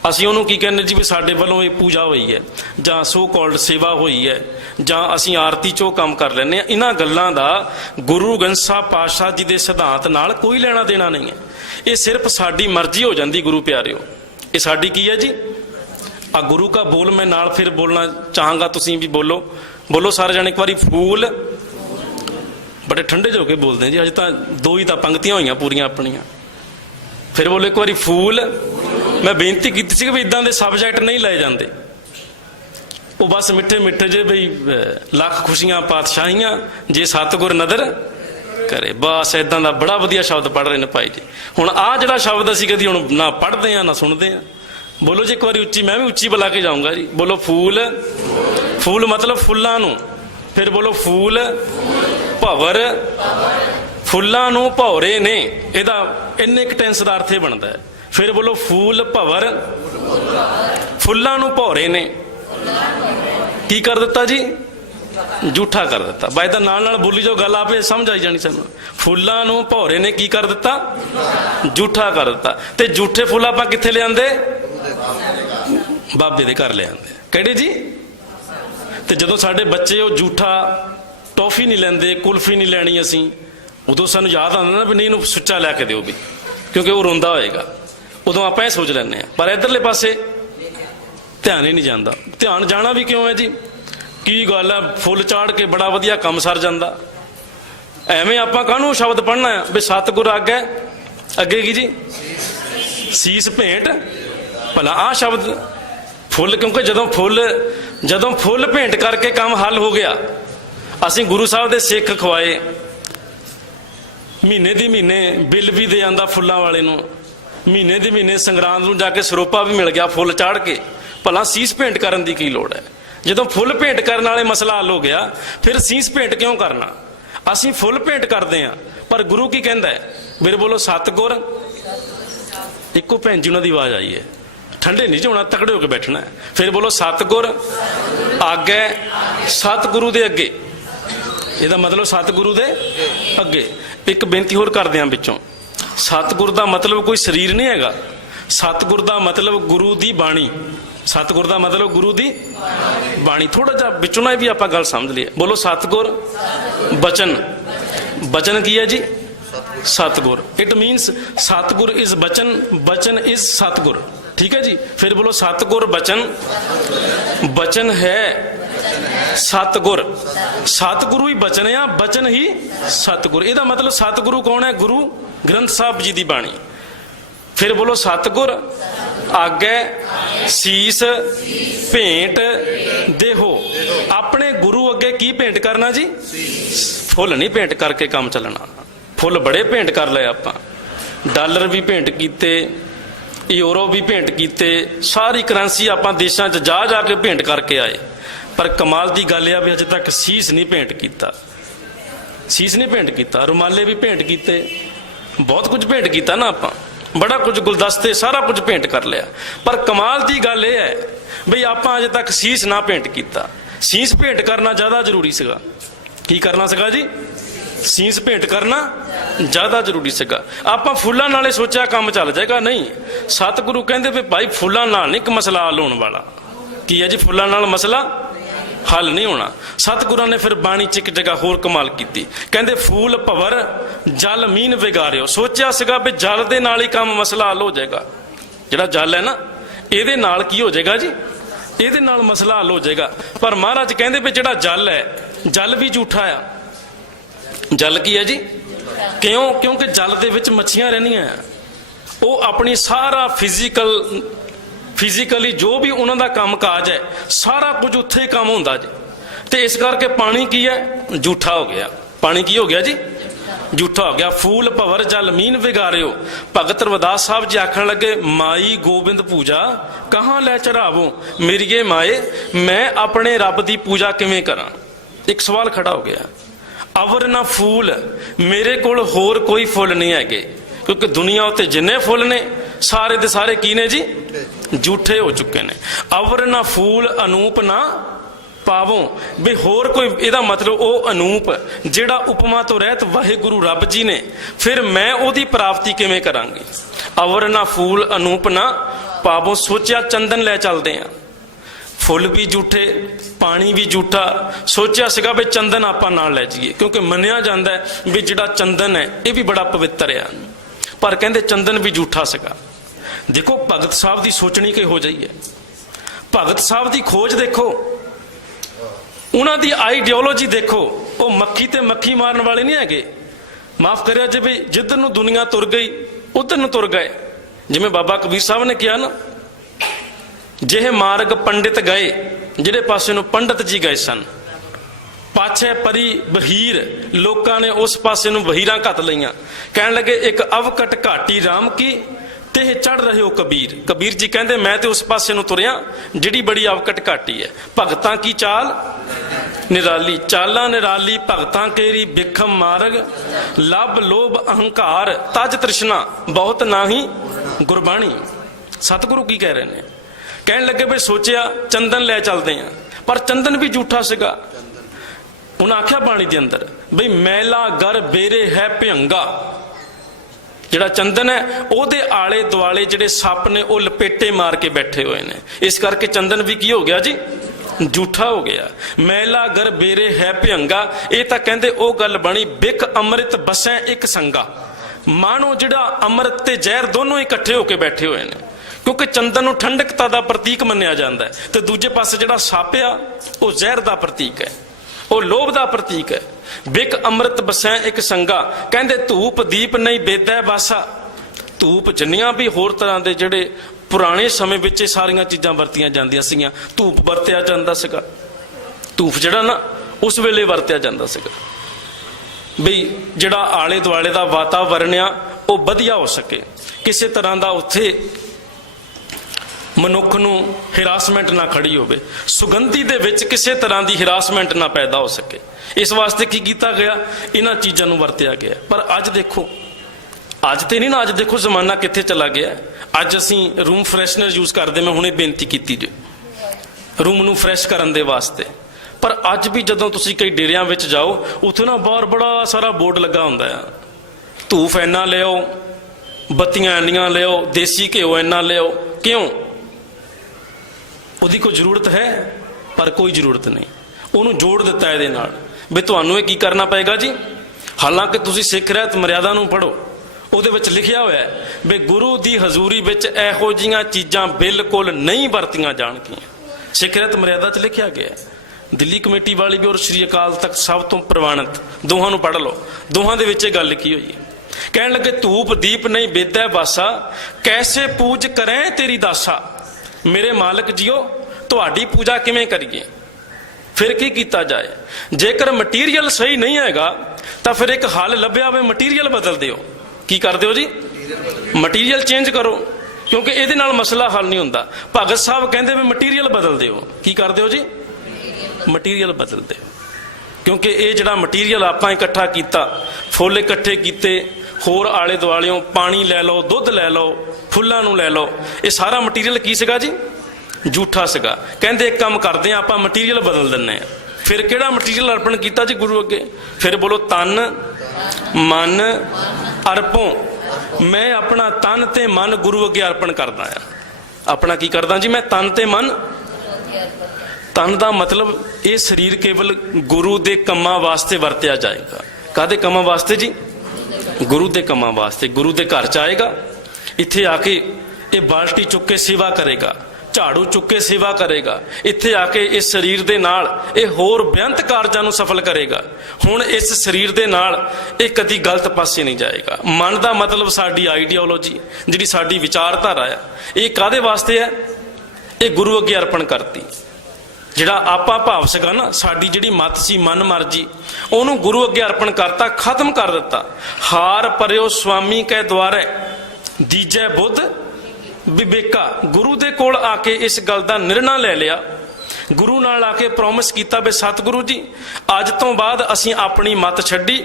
ਅਸੀਂ ਉਹਨੂੰ ਕੀ ਕਹਿੰਦੇ ਜੀ ਵੀ ਸਾਡੇ ਵੱਲੋਂ ਇਹ ਪੂਜਾ ਹੋਈ ਹੈ, ਜਾਂ ਸੋ ਕਾਲਡ ਸੇਵਾ ਹੋਈ ਹੈ, ਜਾਂ ਅਸੀਂ ਆਰਤੀ ਚੋਂ ਕੰਮ ਕਰ ਲੈਂਦੇ ਆ ਇਹਨਾਂ ਗੱਲਾਂ ਦਾ ਗੁਰੂ ਗ੍ਰੰਥ ਸਾਹਿਬ ਪਾਤਸ਼ਾਹ ਜੀ ਦੇ ਸਿਧਾਂਤ ਨਾਲ ਕੋਈ ਲੈਣਾ ਦੇਣਾ ਨਹੀਂ ਹੈ। ਇਹ ਸਿਰਫ ਸਾਡੀ ਮਰਜ਼ੀ ਹੋ ਜਾਂਦੀ ਗੁਰੂ ਪਿਆਰਿਓ। ਇਹ ਸਾਡੀ ਕੀ ਹੈ ਜੀ? ਆ ਗੁਰੂ ਕਾ ਬੋਲ, ਮੈਂ ਨਾਲ ਫਿਰ ਬੋਲਣਾ ਚਾਹਾਂਗਾ, ਤੁਸੀਂ ਵੀ ਬੋਲੋ। ਬੋਲੋ ਸਾਰੇ ਜਣੇ ਇੱਕ ਵਾਰੀ, ਫੂਲ। ਬੜੇ ਠੰਡੇ ਜਿਹੇ ਕੇ ਬੋਲਦੇ ਜੀ, ਅੱਜ ਤਾਂ ਦੋ ਹੀ ਤਾਂ ਪੰਕਤੀਆਂ ਹੋਈਆਂ ਪੂਰੀਆਂ ਆਪਣੀਆਂ। ਫਿਰ ਬੋਲੋ ਇੱਕ ਵਾਰੀ, ਫੂਲ। ਮੈਂ ਬੇਨਤੀ ਕੀਤੀ ਸੀ ਕਿ ਵੀ ਇਦਾਂ ਦੇ ਸਬਜੈਕਟ ਨਹੀਂ ਲਏ ਜਾਂਦੇ। ਉਹ ਬਸ ਮਿੱਠੇ ਮਿੱਠੇ ਜੇ ਬਈ ਲੱਖ ਖੁਸ਼ੀਆਂ, ਪਾਤਸ਼ਾਹੀਆਂ, ਜੇ ਸਤਿਗੁਰ ਨਦਰ ਕਰੇ। ਬਸ ਇਦਾਂ ਦਾ ਬੜਾ ਵਧੀਆ ਸ਼ਬਦ ਪੜ ਰਹੇ ਨੇ ਭਾਈ ਜੀ। ਹੁਣ ਆਹ ਜਿਹੜਾ ਸ਼ਬਦ ਅਸੀਂ ਕਦੀ ਹੁਣ ਨਾ ਪੜ੍ਹਦੇ ਆ ਨਾ ਸੁਣਦੇ ਆ ਬੋਲੋ ਜੀ, ਇੱਕ ਵਾਰੀ ਉੱਚੀ, ਮੈਂ ਵੀ ਉੱਚੀ ਬੁਲਾ ਕੇ ਜਾਊਂਗਾ ਜੀ। ਬੋਲੋ, ਫੂਲ ਫੂਲ ਮਤਲਬ ਫੁੱਲਾਂ ਨੂੰ। ਫਿਰ ਬੋਲੋ, ਫੂਲ ਭਵਰ, ਫੁੱਲਾਂ ਨੂੰ ਭੌਰੇ ਨੇ। ਇਹਦਾ ਇੰਨੇ ਕੁ ਟੈਂਸ ਦਾ ਅਰਥ ਇਹ ਬਣਦਾ ਹੈ। ਫਿਰ ਬੋਲੋ ਫੂਲ ਭਵਰ। ਫੁੱਲਾਂ ਨੂੰ ਭੌਰੇ ਨੇ। ਕੀ ਕਰ ਦਿੱਤਾ ਜੀ? ਝੂਠਾ ਕਰ ਦਿੱਤਾ। ਬਾਈ ਤਾਂ ਨਾਲ ਨਾਲ ਬੋਲੀ ਜੋ ਗੱਲ ਆਪੇ ਸਮਝ ਆਈ ਜਾਣੀ ਸਾਨੂੰ। ਫੁੱਲਾਂ ਨੂੰ ਭੌਰੇ ਨੇ ਕੀ ਕਰ ਦਿੱਤਾ? ਝੂਠਾ ਕਰ ਦਿੱਤਾ। ਤੇ ਝੂਠੇ ਫੁੱਲ ਆਪਾਂ ਕਿੱਥੇ ਲਿਆਂਦੇ? ਬਾਬੇ ਦੇ ਘਰ ਲਿਆਂਦੇ। ਕਿਹੜੇ ਜੀ? ਤੇ ਜਦੋਂ ਸਾਡੇ ਬੱਚੇ ਉਹ ਝੂਠਾ ਟੌਫੀ ਨਹੀਂ ਲੈਂਦੇ, ਕੁਲਫੀ ਨਹੀਂ ਲੈਣੀ ਅਸੀਂ, ਉਦੋਂ ਸਾਨੂੰ ਯਾਦ ਆਉਂਦਾ ਨਾ ਵੀ ਨਹੀਂ ਇਹਨੂੰ ਸੁੱਚਾ ਲੈ ਕੇ ਦਿਓ ਵੀ, ਕਿਉਂਕਿ ਉਹ ਰੋਂਦਾ ਹੋਏਗਾ। ਉਦੋਂ ਆਪਾਂ ਇਹ ਸੋਚ ਲੈਂਦੇ ਆ ਪਰ ਇਧਰਲੇ ਪਾਸੇ ਧਿਆਨ ਹੀ ਨਹੀਂ ਜਾਂਦਾ। ਧਿਆਨ ਜਾਣਾ ਵੀ ਕਿਉਂ ਹੈ ਜੀ? ਕੀ ਗੱਲ ਹੈ? ਫੁੱਲ ਚਾੜ ਕੇ ਬੜਾ ਵਧੀਆ ਕੰਮ ਸਰ ਜਾਂਦਾ। ਐਵੇਂ ਆਪਾਂ ਕਾਹਨੂੰ ਸ਼ਬਦ ਪੜ੍ਹਨਾ ਹੈ? ਵੀ ਸਤਿਗੁਰ ਆਗੇ ਅੱਗੇ ਕੀ ਜੀ? ਸੀਸ ਭੇਂਟ। ਭਲਾ ਆ ਸ਼ਬਦ ਫੁੱਲ, ਕਿਉਂਕਿ ਜਦੋਂ ਫੁੱਲ ਜਦੋਂ ਫੁੱਲ ਭੇਂਟ ਕਰਕੇ ਕੰਮ ਹੱਲ ਹੋ ਗਿਆ, ਅਸੀਂ ਗੁਰੂ ਸਾਹਿਬ ਦੇ ਸਿੱਖ ਖਵਾਏ। ਮਹੀਨੇ ਦੀ ਮਹੀਨੇ ਬਿੱਲ ਵੀ ਦੇ ਜਾਂਦਾ ਫੁੱਲਾਂ ਵਾਲੇ ਨੂੰ। ਮਹੀਨੇ ਦੇ ਮਹੀਨੇ ਸੰਗਰਾਂਦ ਨੂੰ ਜਾ ਕੇ ਸਰੋਪਾ ਵੀ ਮਿਲ ਗਿਆ ਫੁੱਲ ਚਾੜ ਕੇ। ਭਲਾ ਸੀਸ ਭੇਂਟ ਕਰਨ ਦੀ ਕੀ ਲੋੜ ਹੈ? ਜਦੋਂ ਫੁੱਲ ਭੇਂਟ ਕਰਨ ਵਾਲੇ ਮਸਲਾ ਹੱਲ ਹੋ ਗਿਆ, ਫਿਰ ਸੀਸ ਭੇਂਟ ਕਿਉਂ ਕਰਨਾ? ਅਸੀਂ ਫੁੱਲ ਭੇਂਟ ਕਰਦੇ ਹਾਂ, ਪਰ ਗੁਰੂ ਕੀ ਕਹਿੰਦਾ ਹੈ? ਮੇਰੇ ਬੋਲੋ, ਸਤਗੁਰ। ਇੱਕੋ ਭੈਣ ਜੀ, ਉਹਨਾਂ ਦੀ ਆਵਾਜ਼ ਆਈ ਹੈ। ਠੰਡੇ ਨਹੀਂ ਹੋਣਾ ਤਕੜੇ ਹੋ ਕੇ ਬੈਠਣਾ ਫਿਰ ਬੋਲੋ, ਸਤਗੁਰ। ਆਗੇ, ਸਤਗੁਰੂ ਦੇ ਅੱਗੇ। ਇਹਦਾ ਮਤਲਬ ਸਤਿਗੁਰੂ ਦੇ ਅੱਗੇ। ਇੱਕ ਬੇਨਤੀ ਹੋਰ ਕਰਦੇ ਆਂ ਵਿੱਚੋਂ। ਸਤਿਗੁਰ ਦਾ ਮਤਲਬ ਕੋਈ ਸਰੀਰ ਨਹੀਂ ਹੈਗਾ। ਸਤਿਗੁਰ ਦਾ ਮਤਲਬ ਗੁਰੂ ਦੀ ਬਾਣੀ। ਸਤਿਗੁਰ ਦਾ ਮਤਲਬ ਗੁਰੂ ਦੀ ਬਾਣੀ। ਥੋੜਾ ਜਿਹਾ ਵਿੱਚੋਂ ਨਾ ਵੀ ਆਪਾਂ ਗੱਲ ਸਮਝ ਲਈਏ। ਬੋਲੋ ਸਤਿਗੁਰ, ਬਚਨ। ਬਚਨ ਕੀ ਹੈ ਜੀ? ਸਤਿਗੁਰ। ਇਟ ਮੀਨਸ ਸਤਿਗੁਰ ਇਜ਼ ਬਚਨ ਬਚਨ ਇਜ਼ ਸਤਿਗੁਰ। ਠੀਕ ਹੈ ਜੀ? ਫਿਰ ਬੋਲੋ ਸਤਿਗੁਰ, ਬਚਨ। ਬਚਨ ਹੈ ਸਤਿਗੁਰ। ਸਤਿਗੁਰੂ ਹੀ ਬਚਨ ਆ, ਬਚਨ ਹੀ ਸਤਿਗੁਰ। ਇਹਦਾ ਮਤਲਬ ਸਤਿਗੁਰੂ ਕੌਣ ਹੈ? ਗੁਰੂ ਗ੍ਰੰਥ ਸਾਹਿਬ ਜੀ ਦੀ ਬਾਣੀ। ਫਿਰ ਬੋਲੋ, ਸਤਿਗੁਰ, ਆਗੇ, ਸੀਸ, ਭੇਂਟ, ਦੇਹੋ। ਆਪਣੇ ਗੁਰੂ ਅੱਗੇ ਕੀ ਭੇਂਟ ਕਰਨਾ ਜੀ? ਫੁੱਲ ਨਹੀਂ ਭੇਂਟ ਕਰਕੇ ਕੰਮ ਚੱਲਣਾ। ਫੁੱਲ ਬੜੇ ਭੇਂਟ ਕਰ ਲਏ ਆਪਾਂ। ਡਾਲਰ ਵੀ ਭੇਂਟ ਕੀਤੇ, ਯੂਰੋ ਵੀ ਭੇਂਟ ਕੀਤੇ, ਸਾਰੀ ਕਰੰਸੀ ਆਪਾਂ ਦੇਸ਼ਾਂ 'ਚ ਜਾ ਜਾ ਕੇ ਭੇਂਟ ਕਰਕੇ ਆਏ। ਪਰ ਕਮਾਲ ਦੀ ਗੱਲ ਆ ਵੀ ਅਜੇ ਤੱਕ ਸੀਸ ਨਹੀਂ ਭੇਂਟ ਕੀਤਾ। ਸੀਸ ਨਹੀਂ ਭੇਂਟ ਕੀਤਾ, ਰੁਮਾਲੇ ਵੀ ਭੇਂਟ ਕੀਤੇ। ਬਹੁਤ ਕੁਝ ਭੇਂਟ ਕੀਤਾ ਨਾ ਆਪਾਂ। ਬੜਾ ਕੁਝ ਗੁਲਦਸਤੇ ਸਾਰਾ ਕੁਝ ਭੇਂਟ ਕਰ ਲਿਆ। ਪਰ ਕਮਾਲ ਦੀ ਗੱਲ ਇਹ ਹੈ ਬਈ ਆਪਾਂ ਅਜੇ ਤੱਕ ਸੀਸ ਨਾ ਭੇਂਟ ਕੀਤਾ। ਸੀਸ ਭੇਂਟ ਕਰਨਾ ਜ਼ਿਆਦਾ ਜ਼ਰੂਰੀ ਸੀਗਾ। ਕੀ ਕਰਨਾ ਸੀਗਾ ਜੀ? ਸੀਸ ਭੇਂਟ ਕਰਨਾ ਜ਼ਿਆਦਾ ਜ਼ਰੂਰੀ ਸੀਗਾ। ਆਪਾਂ ਫੁੱਲਾਂ ਨਾਲੇ ਸੋਚਿਆ ਕੰਮ ਚੱਲ ਜਾਏਗਾ। ਨਹੀਂ, ਸਤਿਗੁਰੂ ਕਹਿੰਦੇ ਵੀ ਭਾਈ ਫੁੱਲਾਂ ਨਾਲ ਨਹੀਂ ਇੱਕ ਮਸਲਾ ਹੱਲ ਹੋਣ ਵਾਲਾ। ਕੀ ਹੈ ਜੀ? ਫੁੱਲਾਂ ਨਾਲ ਮਸਲਾ ਹੱਲ ਨਹੀਂ ਹੋਣਾ। ਸਤਿਗੁਰਾਂ ਨੇ ਫਿਰ ਬਾਣੀ ਚ ਇੱਕ ਜਗ੍ਹਾ ਹੋਰ ਕਮਾਲ ਕੀਤੀ। ਕਹਿੰਦੇ, ਫੂਲ ਭਵਰ, ਜਲ ਮੀਨ ਵਿਗਾਰਿਓ। ਸੋਚਿਆ ਸੀਗਾ ਵੀ ਜਲ ਦੇ ਨਾਲ ਹੀ ਕੰਮ ਮਸਲਾ ਹੱਲ ਹੋ ਜਾਏਗਾ। ਜਿਹੜਾ ਜਲ ਹੈ ਨਾ, ਇਹਦੇ ਨਾਲ ਕੀ ਹੋ ਜਾਏਗਾ ਜੀ? ਇਹਦੇ ਨਾਲ ਮਸਲਾ ਹੱਲ ਹੋ ਜਾਏਗਾ। ਪਰ ਮਹਾਰਾਜ ਕਹਿੰਦੇ ਵੀ ਜਿਹੜਾ ਜਲ ਹੈ, ਜਲ ਵੀ ਝੂਠਾ ਆ। ਜਲ ਕੀ ਹੈ ਜੀ? ਕਿਉਂ? ਕਿਉਂਕਿ ਜਲ ਦੇ ਵਿੱਚ ਮੱਛੀਆਂ ਰਹਿੰਦੀਆਂ ਉਹ ਆਪਣੀ ਸਾਰਾ ਫਿਜ਼ੀਕਲ ਫਿਜ਼ੀਕਲੀ ਜੋ ਵੀ ਉਹਨਾਂ ਦਾ ਕੰਮ ਕਾਜ ਹੈ, ਸਾਰਾ ਕੁਝ ਉੱਥੇ ਹੀ ਕੰਮ ਹੁੰਦਾ ਜੀ। ਤੇ ਇਸ ਕਰਕੇ ਪਾਣੀ ਕੀ ਹੈ? ਝੂਠਾ ਹੋ ਗਿਆ। ਪਾਣੀ ਕੀ ਹੋ ਗਿਆ ਜੀ? ਝੂਠਾ ਹੋ ਗਿਆ। ਫੂਲ ਭਵਰ ਜਲ ਮੀਨ ਵਿਗਾਰਿਓ। ਭਗਤ ਰਵਿਦਾਸ ਸਾਹਿਬ ਜੀ ਆਖਣ ਲੱਗੇ, ਮਾਈ ਗੋਬਿੰਦ ਪੂਜਾ, ਕਹਾਂ ਲੈ ਚੜਾਵੋ? ਮੇਰੀਏ ਮਾਏ, ਮੈਂ ਆਪਣੇ ਰੱਬ ਦੀ ਪੂਜਾ ਕਿਵੇਂ ਕਰਾਂ? ਇੱਕ ਸਵਾਲ ਖੜਾ ਹੋ ਗਿਆ। ਅਵਰ ਨਾ ਫੂਲ, ਮੇਰੇ ਕੋਲ ਹੋਰ ਕੋਈ ਫੁੱਲ ਨਹੀਂ ਹੈਗੇ। ਕਿਉਂਕਿ ਦੁਨੀਆ ਉੱਤੇ ਜਿੰਨੇ ਫੁੱਲ ਨੇ, ਸਾਰੇ ਦੇ ਸਾਰੇ ਕੀ ਨੇ ਜੀ? ਝੂਠੇ ਹੋ ਚੁੱਕੇ ਨੇ। ਅਵਰ ਨਾ ਫੂਲ, ਅਨੂਪ ਨਾ ਪਾਵੋ। ਵੀ ਹੋਰ ਕੋਈ ਇਹਦਾ ਮਤਲਬ ਉਹ ਅਨੂਪ, ਜਿਹੜਾ ਉਪਮਾ ਤੋਂ ਰਹਿਤ ਵਾਹਿਗੁਰੂ ਰੱਬ ਜੀ ਨੇ। ਫਿਰ ਮੈਂ ਉਹਦੀ ਪ੍ਰਾਪਤੀ ਕਿਵੇਂ ਕਰਾਂਗੀ? ਅਵਰ ਨਾ ਫੂਲ, ਅਨੂਪ ਨਾ ਪਾਵੋ। ਸੋਚਿਆ ਚੰਦਨ ਲੈ ਚੱਲਦੇ ਆਂ। ਫੁੱਲ ਵੀ ਝੂਠੇ ਪਾਣੀ ਵੀ ਝੂਠਾ ਸੋਚਿਆ ਸੀਗਾ ਵੀ ਚੰਦਨ ਆਪਾਂ ਨਾਲ ਲੈ ਜਾਈਏ। ਕਿਉਂਕਿ ਮੰਨਿਆ ਜਾਂਦਾ ਵੀ ਜਿਹੜਾ ਚੰਦਨ ਹੈ, ਇਹ ਵੀ ਬੜਾ ਪਵਿੱਤਰ ਆ। ਪਰ ਕਹਿੰਦੇ ਚੰਦਨ ਵੀ ਝੂਠਾ ਸੀਗਾ। ਦੇਖੋ, ਭਗਤ ਸਾਹਿਬ ਦੀ ਸੋਚਣੀ ਕਿਹੋ ਜਿਹੀ ਹੈ ਭਗਤ ਸਾਹਿਬ ਦੀ ਖੋਜ ਦੇਖੋ। ਉਹਨਾਂ ਦੀ ਆਈਡੀਓਲੋਜੀ ਦੇਖੋ। ਉਹ ਮੱਖੀ ਤੇ ਮੱਖੀ ਮਾਰਨ ਵਾਲੇ ਨਹੀਂ ਹੈਗੇ। ਮਾਫ ਕਰਿਆ ਜੇ ਵੀ ਜਿੱਧਰ ਨੂੰ ਦੁਨੀਆ ਤੁਰ ਗਈ, ਉਧਰ ਨੂੰ ਤੁਰ ਗਏ। ਜਿਵੇਂ ਬਾਬਾ ਕਬੀਰ ਸਾਹਿਬ ਨੇ ਕਿਹਾ ਨਾ ਜਿਹੇ ਮਾਰਗ ਪੰਡਿਤ ਗਏ, ਜਿਹੜੇ ਪਾਸੇ ਨੂੰ ਪੰਡਤ ਜੀ ਗਏ ਸਨ, ਪਾਛੇ ਪਰੀ ਬਹੀਰ, ਲੋਕਾਂ ਨੇ ਉਸ ਪਾਸੇ ਨੂੰ ਬਹੀਰਾਂ ਘੱਤ ਲਈਆਂ। ਕਹਿਣ ਲੱਗੇ, ਇੱਕ ਅਵਕਟ ਘਾਟੀ RAM ਕੀ? ਤੇ ਚੜ ਰਹੇ ਹੋ ਕਬੀਰ। ਕਬੀਰ ਜੀ ਕਹਿੰਦੇ, ਮੈਂ ਤੇ ਉਸ ਪਾਸੇ ਨੂੰ ਤੁਰਿਆ, ਜਿਹੜੀ ਬੜੀ ਆਵਕਟ ਘਾਟੀ ਹੈ। ਭਗਤਾਂ ਕੀ ਚਾਲ? ਨਿਰਾਲੀ। ਚਾਲਾਂ ਨਿਰਾਲੀ, ਭਗਤਾਂ ਕੇਰੀ ਬਿਖਮ ਮਾਰਗ। ਲਬ ਲੋਭ ਅਹੰਕਾਰ। ਤਜ ਤ੍ਰਿਸ਼ਨਾ, ਬਹੁਤ ਨਾਹੀ ਗੁਰਬਾਣੀ। ਸਤਿਗੁਰੂ ਕੀ ਕਹਿ ਰਹੇ ਨੇ? ਕਹਿਣ ਲੱਗੇ ਬਈ ਸੋਚਿਆ, ਚੰਦਨ ਲੈ ਚੱਲਦੇ ਆ। ਪਰ ਚੰਦਨ ਵੀ ਝੂਠਾ ਸੀਗਾ। ਉਹਨਾਂ ਆਖਿਆ ਬਾਣੀ ਦੇ ਅੰਦਰ, ਬਈ ਮੈਲਾ ਗਰ ਬੇਰੇ ਹੈ ਭਿਅੰਗਾ। ਜਿਹੜਾ ਚੰਦਨ ਹੈ, ਉਹਦੇ ਆਲੇ ਦੁਆਲੇ ਜਿਹੜੇ ਸੱਪ ਨੇ, ਉਹ ਲਪੇਟੇ ਮਾਰ ਕੇ ਬੈਠੇ ਹੋਏ ਨੇ। ਇਸ ਕਰਕੇ ਚੰਦਨ ਵੀ ਕੀ ਹੋ ਗਿਆ ਜੀ? ਝੂਠਾ ਹੋ ਗਿਆ। ਮੈਲਾ ਗਰ ਬੇਰੇ ਹੈ ਭਿਅੰਗਾ। ਇਹ ਤਾਂ ਕਹਿੰਦੇ ਉਹ ਗੱਲ ਬਣੀ ਬਿਕ ਅੰਮ੍ਰਿਤ ਬਸੈ ਇੱਕ ਸੰਗਾ। ਮਾਨੋ ਜਿਹੜਾ ਅੰਮ੍ਰਿਤ ਤੇ ਜ਼ਹਿਰ ਦੋਨੋਂ ਇਕੱਠੇ ਹੋ ਕੇ ਬੈਠੇ ਹੋਏ ਨੇ। ਕਿਉਂਕਿ ਚੰਦਨ ਨੂੰ ਠੰਡਕਤਾ ਦਾ ਪ੍ਰਤੀਕ ਮੰਨਿਆ ਜਾਂਦਾ ਹੈ ਤੇ ਦੂਜੇ ਪਾਸੇ ਜਿਹੜਾ ਸੱਪ ਆ, ਉਹ ਜ਼ਹਿਰ ਦਾ ਪ੍ਰਤੀਕ ਹੈ। ਉਹ ਲੋਭ ਦਾ ਪ੍ਰਤੀਕ ਹੈ। ਬਿਕ ਅੰਮ੍ਰਿਤ ਬਸੈ ਇੱਕ ਸੰਗਾ ਕਹਿੰਦੇ ਧੂਪ ਦੀਪ ਨਹੀਂ ਬੇਦੈ ਬਾਸਾ ਧੂਪ ਜਿੰਨੀਆਂ ਵੀ ਹੋਰ ਤਰ੍ਹਾਂ ਦੇ ਜਿਹੜੇ ਪੁਰਾਣੇ ਸਮੇਂ ਵਿੱਚ ਇਹ ਸਾਰੀਆਂ ਚੀਜ਼ਾਂ ਵਰਤੀਆਂ ਜਾਂਦੀਆਂ ਸੀਗੀਆਂ, ਧੂਪ ਵਰਤਿਆ ਜਾਂਦਾ ਸੀਗਾ। ਧੂਪ ਜਿਹੜਾ ਨਾ, ਉਸ ਵੇਲੇ ਵਰਤਿਆ ਜਾਂਦਾ ਸੀਗਾ। ਬਈ ਜਿਹੜਾ ਆਲੇ ਦੁਆਲੇ ਦਾ ਵਾਤਾਵਰਣ ਆ, ਉਹ ਵਧੀਆ ਹੋ ਸਕੇ। ਕਿਸੇ ਤਰ੍ਹਾਂ ਦਾ ਉੱਥੇ ਮਨੁੱਖ ਨੂੰ ਹਿਰਾਸਮੈਂਟ ਨਾ ਖੜੀ ਹੋਵੇ, ਸੁਗੰਧੀ ਦੇ ਵਿੱਚ ਕਿਸੇ ਤਰ੍ਹਾਂ ਦੀ ਹਿਰਾਸਮੈਂਟ ਨਾ ਪੈਦਾ ਹੋ ਸਕੇ। ਇਸ ਵਾਸਤੇ ਕੀ ਕੀਤਾ ਗਿਆ? ਇਹਨਾਂ ਚੀਜ਼ਾਂ ਨੂੰ ਵਰਤਿਆ ਗਿਆ। ਪਰ ਅੱਜ ਦੇਖੋ, ਅੱਜ ਤੇ ਨਹੀਂ ਨਾ, ਅੱਜ ਦੇਖੋ ਜ਼ਮਾਨਾ ਕਿੱਥੇ ਚਲਾ ਗਿਆ। ਅੱਜ ਅਸੀਂ ਰੂਮ ਫਰੈਸ਼ਨਰ ਯੂਜ਼ ਕਰਦੇ, ਮੈਂ ਹੁਣੇ ਬੇਨਤੀ ਕੀਤੀ ਜੇ। ਰੂਮ ਨੂੰ ਫਰੈਸ਼ ਕਰਨ ਦੇ ਵਾਸਤੇ। ਪਰ ਅੱਜ ਵੀ ਜਦੋਂ ਤੁਸੀਂ ਕਈ ਡੇਰਿਆਂ ਵਿੱਚ ਜਾਓ, ਉੱਥੇ ਨਾ ਬਾਹਰ ਬੜਾ ਸਾਰਾ ਬੋਰਡ ਲੱਗਾ ਹੁੰਦਾ ਆ। ਧੂਫ ਇੰਨਾ ਲਿਓ ਬੱਤੀਆਂ ਇੰਨੀਆਂ ਲਿਓ ਦੇਸੀ ਘਿਓ ਇੰਨਾ ਲਿਓ ਕਿਉਂ? ਉਹਦੀ ਕੋਈ ਜ਼ਰੂਰਤ ਹੈ? ਪਰ ਕੋਈ ਜ਼ਰੂਰਤ ਨਹੀਂ। ਉਹਨੂੰ ਜੋੜ ਦਿੱਤਾ ਇਹਦੇ ਨਾਲ। ਵੀ ਤੁਹਾਨੂੰ ਇਹ ਕੀ ਕਰਨਾ ਪਏਗਾ ਜੀ? ਹਾਲਾਂਕਿ ਤੁਸੀਂ ਸਿੱਖ ਰਹਿਤ ਮਰਿਆਦਾ ਨੂੰ ਪੜੋ ਉਹਦੇ ਵਿੱਚ ਲਿਖਿਆ ਹੋਇਆ ਹੈ ਵੀ ਗੁਰੂ ਦੀ ਹਜ਼ੂਰੀ ਵਿੱਚ ਇਹੋ ਜੀਆਂ ਚੀਜ਼ਾਂ ਬਿਲਕੁਲ ਨਹੀਂ ਵਰਤੀਆਂ ਜਾਣਗੀਆਂ। ਸਿੱਖ ਰਹਿਤ ਮਰਿਆਦਾ 'ਚ ਲਿਖਿਆ ਗਿਆ ਹੈ। ਦਿੱਲੀ ਕਮੇਟੀ ਵਾਲੀ ਵੀ ਔਰ ਸ਼੍ਰੀ ਅਕਾਲ ਤਖਤ ਸਭ ਤੋਂ ਪ੍ਰਵਾਨਿਤ। ਦੋਹਾਂ ਨੂੰ ਪੜ੍ਹ ਲਓ। ਦੋਹਾਂ ਦੇ ਵਿੱਚ ਇਹ ਗੱਲ ਕੀ ਹੋਈ ਕਹਿਣ ਲੱਗੇ, ਧੂਪ ਦੀਪ ਨਹੀਂ ਬੇਦੈ ਬਾਸਾ ਕੈਸੇ ਪੂਜ ਕਰੇ ਤੇਰੀ ਦਾਸਾ? ਮੇਰੇ ਮਾਲਕ ਜੀਓ, ਤੁਹਾਡੀ ਪੂਜਾ ਕਿਵੇਂ ਕਰੀਏ? ਫਿਰ ਕੀ ਕੀਤਾ ਜਾਏ? ਜੇਕਰ ਮਟੀਰੀਅਲ ਸਹੀ ਨਹੀਂ ਹੈਗਾ, ਤਾਂ ਫਿਰ ਇੱਕ ਹੱਲ ਲੱਭਿਆ ਵੇ ਮਟੀਰੀਅਲ ਬਦਲ ਦਿਓ। ਕੀ ਕਰਦੇ ਹੋ ਜੀ? ਮਟੀਰੀਅਲ ਚੇਂਜ ਕਰੋ, ਕਿਉਂਕਿ ਇਹਦੇ ਨਾਲ ਮਸਲਾ ਹੱਲ ਨਹੀਂ ਹੁੰਦਾ। ਭਗਤ ਸਾਹਿਬ ਕਹਿੰਦੇ ਵੀ ਮਟੀਰੀਅਲ ਬਦਲ ਦਿਓ। ਕੀ ਕਰਦੇ ਹੋ ਜੀ? ਮਟੀਰੀਅਲ ਬਦਲ ਦਿਓ। ਕਿਉਂਕਿ ਇਹ ਜਿਹੜਾ ਮਟੀਰੀਅਲ ਆਪਾਂ ਇਕੱਠਾ ਕੀਤਾ, ਫੁੱਲ ਇਕੱਠੇ ਕੀਤੇ ਹੋਰ ਆਲੇ ਦੁਆਲਿਓਂ ਪਾਣੀ ਲੈ ਲਓ, ਦੁੱਧ ਲੈ ਲਓ, ਫੁੱਲਾਂ ਨੂੰ ਲੈ ਲਓ। ਇਹ ਸਾਰਾ ਮਟੀਰੀਅਲ ਕੀ ਸੀਗਾ ਜੀ? ਝੂਠਾ ਸੀਗਾ। ਕਹਿੰਦੇ ਇੱਕ ਕੰਮ ਕਰਦੇ ਆ ਆਪਾਂ ਮਟੀਰੀਅਲ ਬਦਲ ਦਿੰਨੇ ਆ ਫਿਰ ਕਿਹੜਾ ਮਟੀਰੀਅਲ ਅਰਪਣ ਕੀਤਾ ਜੀ ਗੁਰੂ ਅੱਗੇ? ਫਿਰ ਬੋਲੋ ਤਨ ਮਨ, ਅਰਪੋਂ। ਮੈਂ ਆਪਣਾ ਤਨ ਤੇ ਮਨ ਗੁਰੂ ਅੱਗੇ ਅਰਪਣ ਕਰਦਾ ਆ ਆਪਣਾ ਕੀ ਕਰਦਾ ਜੀ ਮੈਂ? ਤਨ ਤੇ ਮਨ? ਤਨ ਦਾ ਮਤਲਬ ਇਹ ਸਰੀਰ ਕੇਵਲ ਗੁਰੂ ਦੇ ਕੰਮਾਂ ਵਾਸਤੇ ਵਰਤਿਆ ਜਾਏਗਾ। ਕਾਦੇ ਕੰਮਾਂ ਵਾਸਤੇ ਜੀ? ਗੁਰੂ ਦੇ ਕੰਮਾਂ ਵਾਸਤੇ, ਗੁਰੂ ਦੇ ਘਰ ਚ ਆਏਗਾ, ਇੱਥੇ ਆ ਕੇ ਇਹ ਬਾਲਟੀ ਚੁੱਕ ਕੇ ਸੇਵਾ ਕਰੇਗਾ, ਝਾੜੂ ਚੁੱਕ ਕੇ ਸੇਵਾ ਕਰੇਗਾ, ਇੱਥੇ ਆ ਕੇ ਇਸ ਸਰੀਰ ਦੇ ਨਾਲ ਇਹ ਹੋਰ ਬੇਅੰਤ ਕਾਰਜਾਂ ਨੂੰ ਸਫਲ ਕਰੇਗਾ। ਹੁਣ ਇਸ ਸਰੀਰ ਦੇ ਨਾਲ ਇਹ ਕਦੀ ਗਲਤ ਪਾਸੇ ਨਹੀਂ ਜਾਏਗਾ। ਮਨ ਦਾ ਮਤਲਬ ਸਾਡੀ ਆਈਡੀਓਲੋਜੀ, ਜਿਹੜੀ ਸਾਡੀ ਵਿਚਾਰਧਾਰਾ ਆ, ਇਹ ਕਾਦੇ ਵਾਸਤੇ ਹੈ ਇਹ ਗੁਰੂ ਅੱਗੇ ਅਰਪਣ ਕਰਤੀ। ਜਿਹੜਾ ਆਪਾ ਭਾਵ ਸੀਗਾ ਨਾ, ਸਾਡੀ ਜਿਹੜੀ ਮਤ ਸੀ, ਮਨ ਮਰਜ਼ੀ, ਉਹਨੂੰ ਗੁਰੂ ਅੱਗੇ ਅਰਪਣ ਕਰਤਾ, ਖਤਮ ਕਰ ਦਿੱਤਾ। ਹਾਰ ਪਰਿਓ ਸੁਆਮੀ ਕੈ ਦੁਆਰੇ, ਦੀਜੈ ਬੁੱਧ ਵਿਵੇਕਾ। ਗੁਰੂ ਦੇ ਕੋਲ ਆ ਕੇ ਇਸ ਗੱਲ ਦਾ ਨਿਰਣਾ ਲੈ ਲਿਆ। ਗੁਰੂ ਨਾਲ ਆ ਕੇ ਪ੍ਰੋਮਿਸ ਕੀਤਾ ਵੀ ਸਤਿਗੁਰੂ ਜੀ, ਅੱਜ ਤੋਂ ਬਾਅਦ ਅਸੀਂ ਆਪਣੀ ਮਤ ਛੱਡੀ।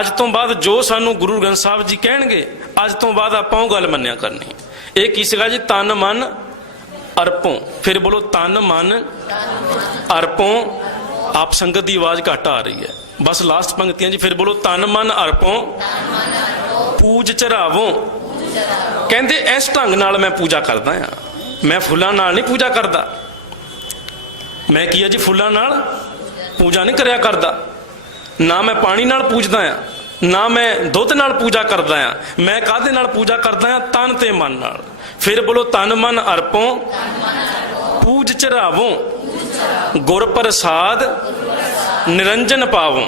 ਅੱਜ ਤੋਂ ਬਾਅਦ ਜੋ ਸਾਨੂੰ ਗੁਰੂ ਗ੍ਰੰਥ ਸਾਹਿਬ ਜੀ ਕਹਿਣਗੇ, ਅੱਜ ਤੋਂ ਬਾਅਦ ਆਪਾਂ ਉਹ ਗੱਲ ਮੰਨਿਆ ਕਰਨੀ। ਇਹ ਕੀ ਸੀਗਾ ਜੀ? ਤਨ ਮਨ ਅਰਪੋਂ। ਫਿਰ ਬੋਲੋ ਤਨ ਮਨ ਅਰਪੋਂ। ਆਪ ਸੰਗਤ ਦੀ ਆਵਾਜ਼ ਘੱਟ ਆ ਰਹੀ ਹੈ। ਬਸ ਲਾਸਟ ਪੰਕਤੀਆਂ ਜੀ, ਫਿਰ ਬੋਲੋ ਤਨ ਮਨ ਅਰਪੋਂ। ਪੂਜ ਚਰਾਵੋਂ ਕਹਿੰਦੇ ਇਸ ਢੰਗ ਨਾਲ ਮੈਂ ਪੂਜਾ ਕਰਦਾ ਆ ਮੈਂ ਫੁੱਲਾਂ ਨਾਲ ਨਹੀਂ ਪੂਜਾ ਕਰਦਾ। ਮੈਂ ਕੀ ਆ ਜੀ, ਫੁੱਲਾਂ ਨਾਲ ਪੂਜਾ ਨਹੀਂ ਕਰਿਆ ਕਰਦਾ। ਨਾ ਮੈਂ ਪਾਣੀ ਨਾਲ ਪੂਜਦਾ ਆ ਨਾ ਮੈਂ ਦੁੱਧ ਨਾਲ ਪੂਜਾ ਕਰਦਾ ਆ ਮੈਂ ਕਾਹਦੇ ਨਾਲ ਪੂਜਾ ਕਰਦਾ ਆ ਤਨ ਤੇ ਮਨ ਨਾਲ। ਫਿਰ ਬੋਲੋ ਤਨ ਮਨ ਅਰਪੋ, ਪੂਜ ਚਰਾਵੋਂ ਗੁਰ ਪ੍ਰਸਾਦ ਨਿਰੰਜਨ ਪਾਵੋ।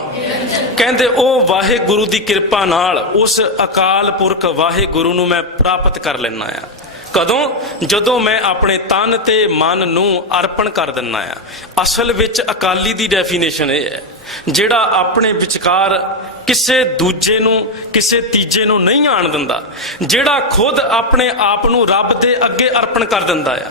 ਕਹਿੰਦੇ ਉਹ ਵਾਹਿਗੁਰੂ ਦੀ ਕਿਰਪਾ ਨਾਲ ਉਸ ਅਕਾਲ ਪੁਰਖ ਵਾਹਿਗੁਰੂ ਨੂੰ ਮੈਂ ਪ੍ਰਾਪਤ ਕਰ ਲੈਣਾ ਆ ਕਦੋਂ? ਜਦੋਂ ਮੈਂ ਆਪਣੇ ਤਨ ਤੇ ਮਨ ਨੂੰ ਅਰਪਣ ਕਰ ਦਿੰਨਾ ਆ। ਅਸਲ ਵਿੱਚ ਅਕਾਲੀ ਦੀ ਡੈਫੀਨੇਸ਼ਨ ਇਹ ਹੈ, ਜਿਹੜਾ ਆਪਣੇ ਵਿਚਕਾਰ ਕਿਸੇ ਦੂਜੇ ਨੂੰ, ਕਿਸੇ ਤੀਜੇ ਨੂੰ ਨਹੀਂ ਆਣ ਦਿੰਦਾ, ਜਿਹੜਾ ਖੁਦ ਆਪਣੇ ਆਪ ਨੂੰ ਰੱਬ ਦੇ ਅੱਗੇ ਅਰਪਣ ਕਰ ਦਿੰਦਾ ਆ।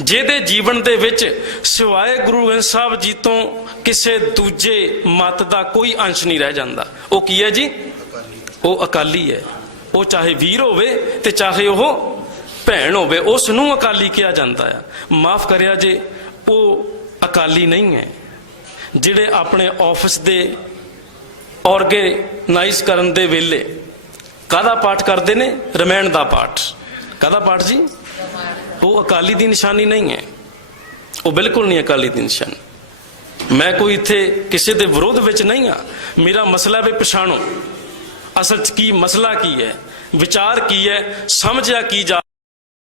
ਜਿਹਦੇ ਜੀਵਨ ਦੇ ਵਿੱਚ ਸਿਵਾਏ ਗੁਰੂ ਗ੍ਰੰਥ ਸਾਹਿਬ ਜੀ ਤੋਂ ਕਿਸੇ ਦੂਜੇ ਮਤ ਦਾ ਕੋਈ ਅੰਸ਼ ਨਹੀਂ ਰਹਿ ਜਾਂਦਾ। ਉਹ ਕੀ ਹੈ ਜੀ? ਉਹ ਅਕਾਲੀ ਹੈ। ਉਹ ਚਾਹੇ ਵੀਰ ਹੋਵੇ ਤੇ ਚਾਹੇ ਉਹ ਭੈਣ ਹੋਵੇ ਉਸ ਨੂੰ ਅਕਾਲੀ ਕਿਹਾ ਜਾਂਦਾ ਆ। ਮਾਫ ਕਰਿਆ ਜੇ, ਉਹ ਅਕਾਲੀ ਨਹੀਂ ਹੈ। ਜਿਹੜੇ ਆਪਣੇ ਆਫਿਸ ਦੇ ਆਰਗੇਨਾਈਜ਼ ਕਰਨ ਦੇ ਵੇਲੇ ਕਾਹਦਾ ਪਾਠ ਕਰਦੇ ਨੇ? ਰਮਾਇਣ ਦਾ ਪਾਠ। ਕਾਹਦਾ ਪਾਠ ਜੀ? ਉਹ ਅਕਾਲੀ ਦੀ ਨਿਸ਼ਾਨੀ ਨਹੀਂ ਹੈ। ਉਹ ਬਿਲਕੁਲ ਨਹੀਂ ਅਕਾਲੀ ਦੀ ਨਿਸ਼ਾਨੀ। ਮੈਂ ਕੋਈ ਇੱਥੇ ਕਿਸੇ ਦੇ ਵਿਰੋਧ ਵਿੱਚ ਨਹੀਂ ਆ ਮੇਰਾ ਮਸਲਾ ਵੀ ਪਛਾਣੋ। ਅਸਲ 'ਚ ਕੀ ਮਸਲਾ ਕੀ ਹੈ? ਵਿਚਾਰ ਕੀ ਹੈ? ਸਮਝਿਆ ਕੀ ਜਾ